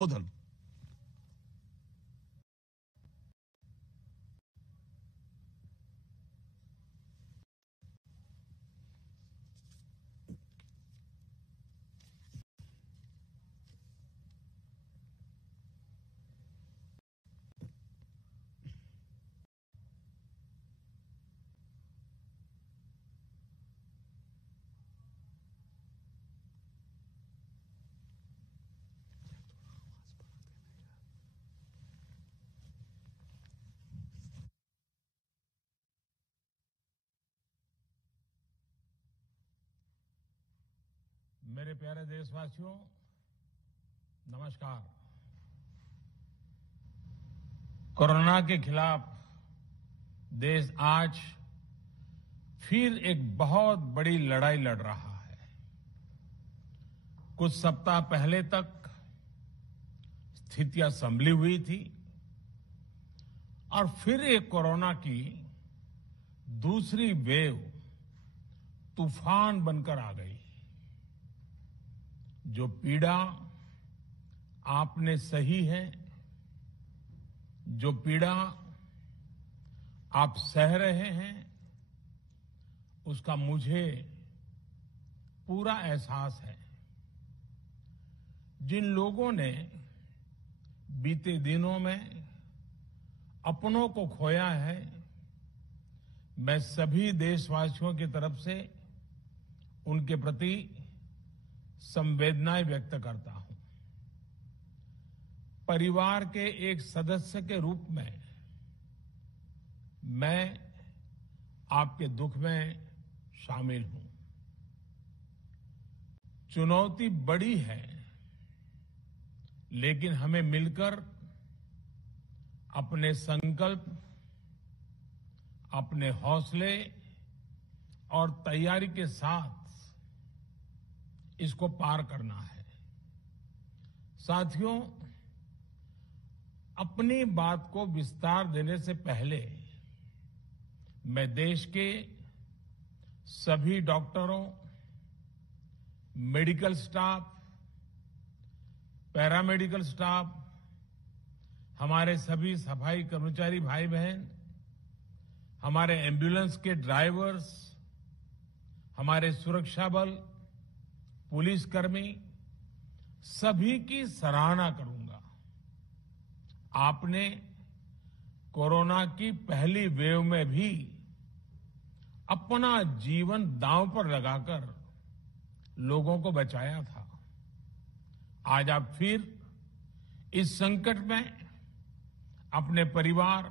संबोधन। मेरे प्यारे देशवासियों, नमस्कार। कोरोना के खिलाफ देश आज फिर एक बहुत बड़ी लड़ाई लड़ रहा है। कुछ सप्ताह पहले तक स्थितियां संभली हुई थी और फिर एक कोरोना की दूसरी वेव तूफान बनकर आ गई। जो पीड़ा आपने सही है, जो पीड़ा आप सह रहे हैं, उसका मुझे पूरा एहसास है। जिन लोगों ने बीते दिनों में अपनों को खोया है, मैं सभी देशवासियों की तरफ से उनके प्रति संवेदनाएं व्यक्त करता हूं। परिवार के एक सदस्य के रूप में मैं आपके दुख में शामिल हूं। चुनौती बड़ी है, लेकिन हमें मिलकर अपने संकल्प, अपने हौसले और तैयारी के साथ इसको पार करना है। साथियों, अपनी बात को विस्तार देने से पहले मैं देश के सभी डॉक्टरों, मेडिकल स्टाफ, पैरामेडिकल स्टाफ, हमारे सभी सफाई कर्मचारी भाई बहन, हमारे एम्बुलेंस के ड्राइवर्स, हमारे सुरक्षा बल, पुलिसकर्मी, सभी की सराहना करूंगा। आपने कोरोना की पहली वेव में भी अपना जीवन दांव पर लगाकर लोगों को बचाया था। आज आप फिर इस संकट में अपने परिवार,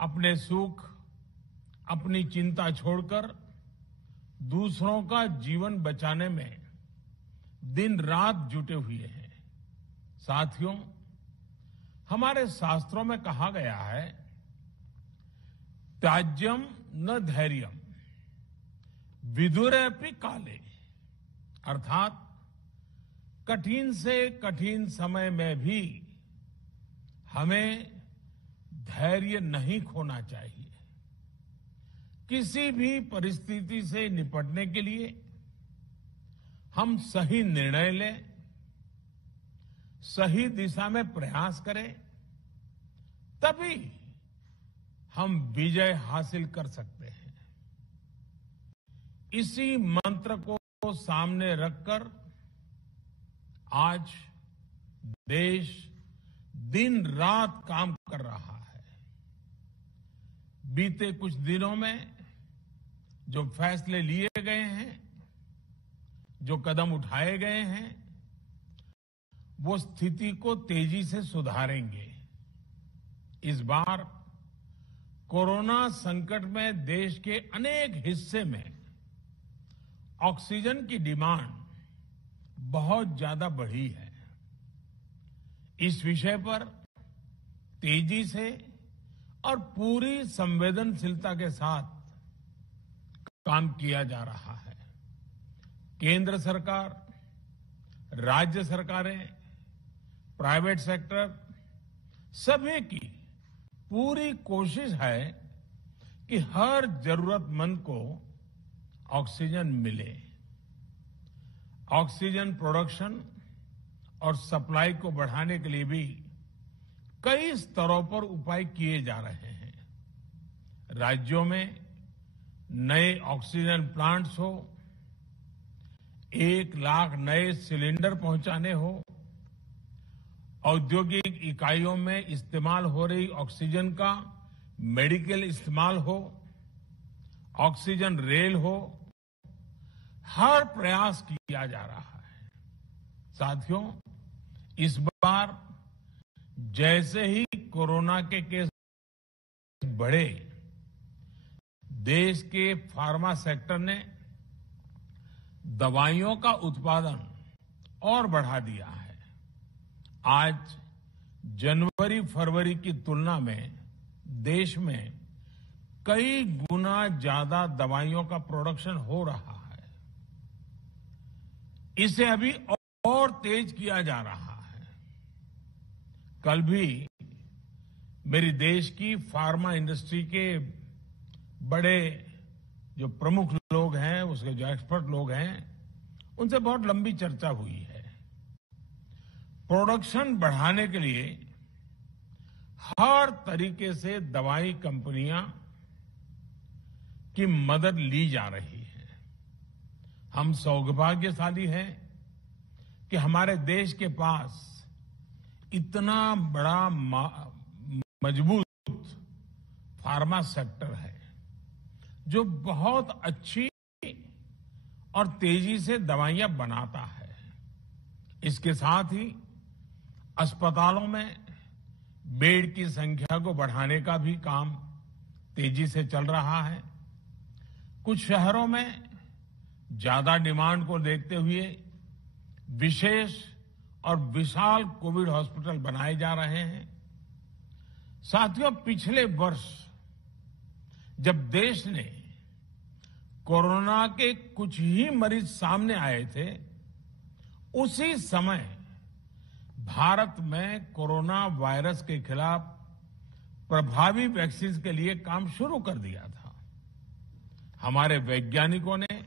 अपने सुख, अपनी चिंता छोड़कर दूसरों का जीवन बचाने में दिन रात जुटे हुए हैं। साथियों, हमारे शास्त्रों में कहा गया है, त्याज्यम न धैर्यम विदुरेऽपि काले, अर्थात कठिन से कठिन समय में भी हमें धैर्य नहीं खोना चाहिए। किसी भी परिस्थिति से निपटने के लिए हम सही निर्णय लें, सही दिशा में प्रयास करें, तभी हम विजय हासिल कर सकते हैं। इसी मंत्र को सामने रखकर आज देश दिन रात काम कर रहा है। बीते कुछ दिनों में जो फैसले लिए गए हैं, जो कदम उठाए गए हैं, वो स्थिति को तेजी से सुधारेंगे। इस बार कोरोना संकट में देश के अनेक हिस्से में ऑक्सीजन की डिमांड बहुत ज्यादा बढ़ी है। इस विषय पर तेजी से और पूरी संवेदनशीलता के साथ काम किया जा रहा है। केंद्र सरकार, राज्य सरकारें, प्राइवेट सेक्टर, सभी की पूरी कोशिश है कि हर जरूरतमंद को ऑक्सीजन मिले। ऑक्सीजन प्रोडक्शन और सप्लाई को बढ़ाने के लिए भी कई स्तरों पर उपाय किए जा रहे हैं। राज्यों में नए ऑक्सीजन प्लांट्स हो, 1 लाख नए सिलेंडर पहुंचाने हो, औद्योगिक इकाइयों में इस्तेमाल हो रही ऑक्सीजन का मेडिकल इस्तेमाल हो, ऑक्सीजन रेल हो, हर प्रयास किया जा रहा है। साथियों, इस बार जैसे ही कोरोना के केस बढ़े, देश के फार्मा सेक्टर ने दवाइयों का उत्पादन और बढ़ा दिया है। आज जनवरी फरवरी की तुलना में देश में कई गुना ज्यादा दवाइयों का प्रोडक्शन हो रहा है। इसे अभी और तेज किया जा रहा है। कल भी मेरी देश की फार्मा इंडस्ट्री के बड़े जो प्रमुख लोग हैं, उसके जो एक्सपर्ट लोग हैं, उनसे बहुत लंबी चर्चा हुई है। प्रोडक्शन बढ़ाने के लिए हर तरीके से दवाई कंपनियां की मदद ली जा रही है। हम सौभाग्यशाली हैं कि हमारे देश के पास इतना बड़ा मजबूत फार्मा सेक्टर है जो बहुत अच्छी और तेजी से दवाइयां बनाता है। इसके साथ ही अस्पतालों में बेड की संख्या को बढ़ाने का भी काम तेजी से चल रहा है। कुछ शहरों में ज्यादा डिमांड को देखते हुए विशेष और विशाल कोविड हॉस्पिटल बनाए जा रहे हैं। साथियों, पिछले वर्ष जब देश ने कोरोना के कुछ ही मरीज सामने आए थे, उसी समय भारत में कोरोना वायरस के खिलाफ प्रभावी वैक्सीन के लिए काम शुरू कर दिया था। हमारे वैज्ञानिकों ने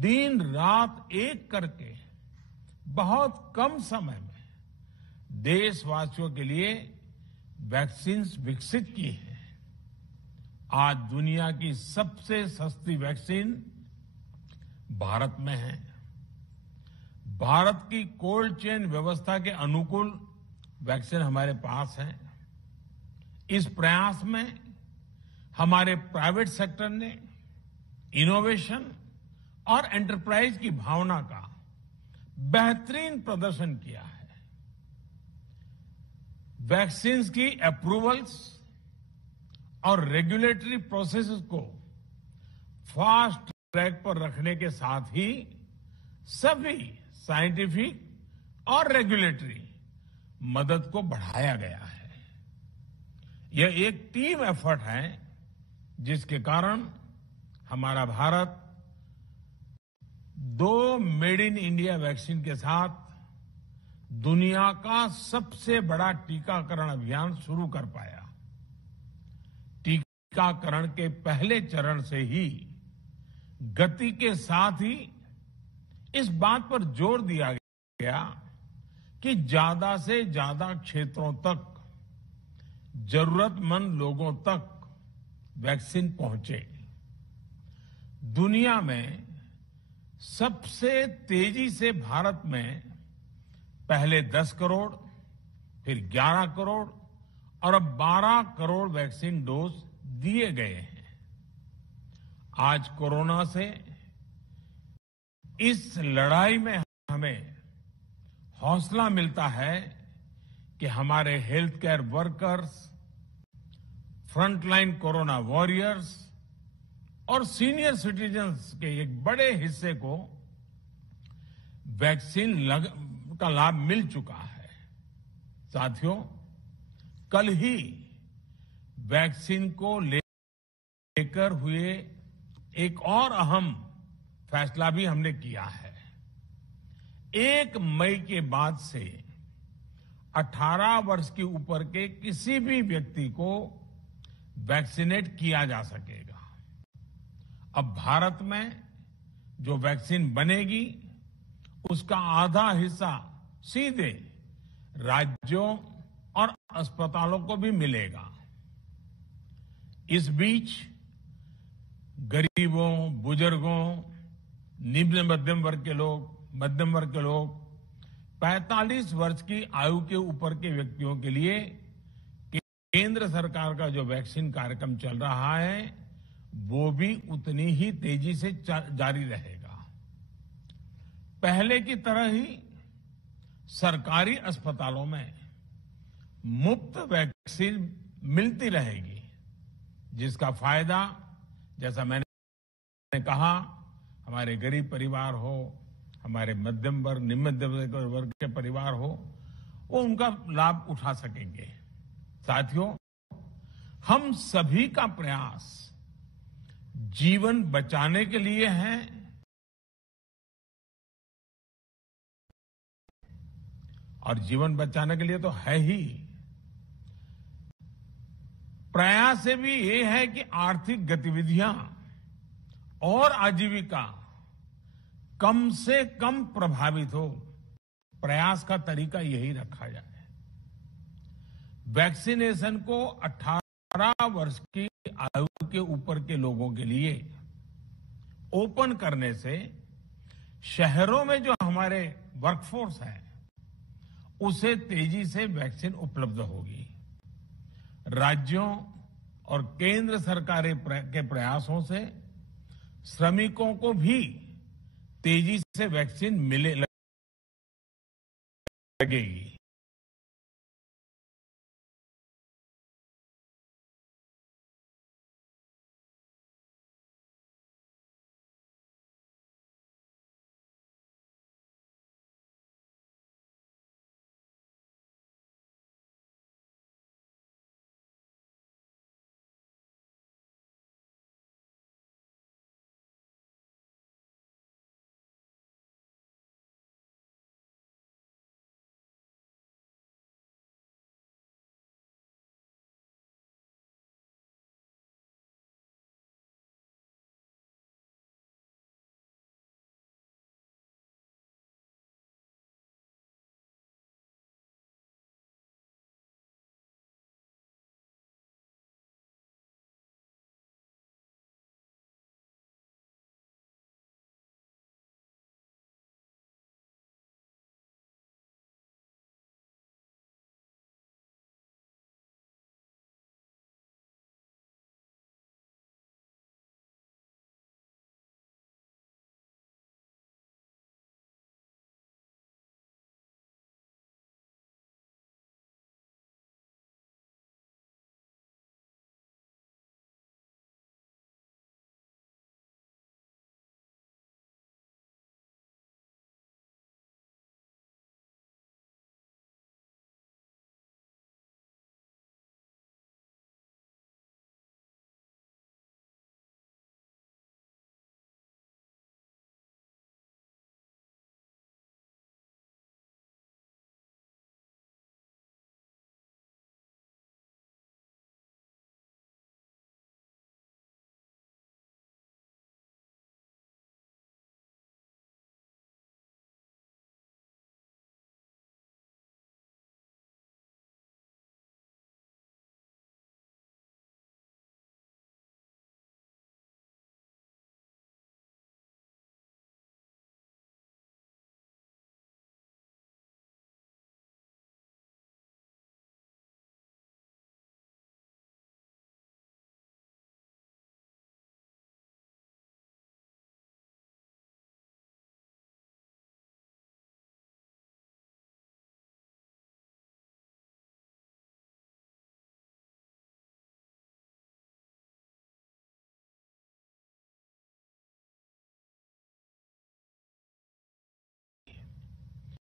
दिन रात एक करके बहुत कम समय में देशवासियों के लिए वैक्सीन विकसित की है। आज दुनिया की सबसे सस्ती वैक्सीन भारत में है। भारत की कोल्ड चेन व्यवस्था के अनुकूल वैक्सीन हमारे पास है। इस प्रयास में हमारे प्राइवेट सेक्टर ने इनोवेशन और एंटरप्राइज की भावना का बेहतरीन प्रदर्शन किया है। वैक्सीन्स की अप्रूवल्स और रेगुलेटरी प्रोसेसेस को फास्ट ट्रैक पर रखने के साथ ही सभी साइंटिफिक और रेगुलेटरी मदद को बढ़ाया गया है। यह एक टीम एफर्ट है जिसके कारण हमारा Bharat 2 made in India vaccine के साथ दुनिया का सबसे बड़ा टीकाकरण अभियान शुरू कर पाया। टीकाकरण के पहले चरण से ही गति के साथ ही इस बात पर जोर दिया गया कि ज्यादा से ज्यादा क्षेत्रों तक, जरूरतमंद लोगों तक वैक्सीन पहुंचे। दुनिया में सबसे तेजी से भारत में पहले 10 करोड़, फिर 11 करोड़ और अब 12 करोड़ वैक्सीन डोज दिए गए हैं। आज कोरोना से इस लड़ाई में हमें हौसला मिलता है कि हमारे health care workers, frontline corona warriors और सीनियर सिटीजन्स के एक बड़े हिस्से को वैक्सीन का लाभ मिल चुका है। साथियों, कल ही वैक्सीन को लेकर हुए एक और अहम फैसला भी हमने किया है। 1 मई के बाद से 18 वर्ष के ऊपर के किसी भी व्यक्ति को वैक्सीनेट किया जा सकेगा। अब भारत में जो वैक्सीन बनेगी उसका आधा हिस्सा सीधे राज्यों और अस्पतालों को भी मिलेगा। इस बीच गरीबों, बुजुर्गों, निम्न मध्यम वर्ग के लोग 45 वर्ष की आयु के ऊपर के व्यक्तियों के लिए केंद्र सरकार का जो वैक्सीन कार्यक्रम चल रहा है वो भी उतनी ही तेजी से जारी रहेगा। पहले की तरह ही सरकारी अस्पतालों में मुफ्त वैक्सीन मिलती रहेगी, जिसका फायदा, जैसा मैंने कहा, हमारे गरीब परिवार हो, हमारे मध्यम वर्ग, निम्न मध्यम वर्ग के परिवार हो, वो उनका लाभ उठा सकेंगे। साथियों, हम सभी का प्रयास जीवन बचाने के लिए है और जीवन बचाने के लिए तो है ही। प्रयास से भी ये है कि आर्थिक गतिविधियां और आजीविका कम से कम प्रभावित हो। प्रयास का तरीका यही रखा जाए। वैक्सीनेशन को 18 वर्ष की आयु के ऊपर के लोगों के लिए ओपन करने से शहरों में जो हमारे वर्कफोर्स है उसे तेजी से वैक्सीन उपलब्ध होगी। राज्यों और केंद्र सरकार के प्रयासों से श्रमिकों को भी तेजी से वैक्सीन मिले लगेगी।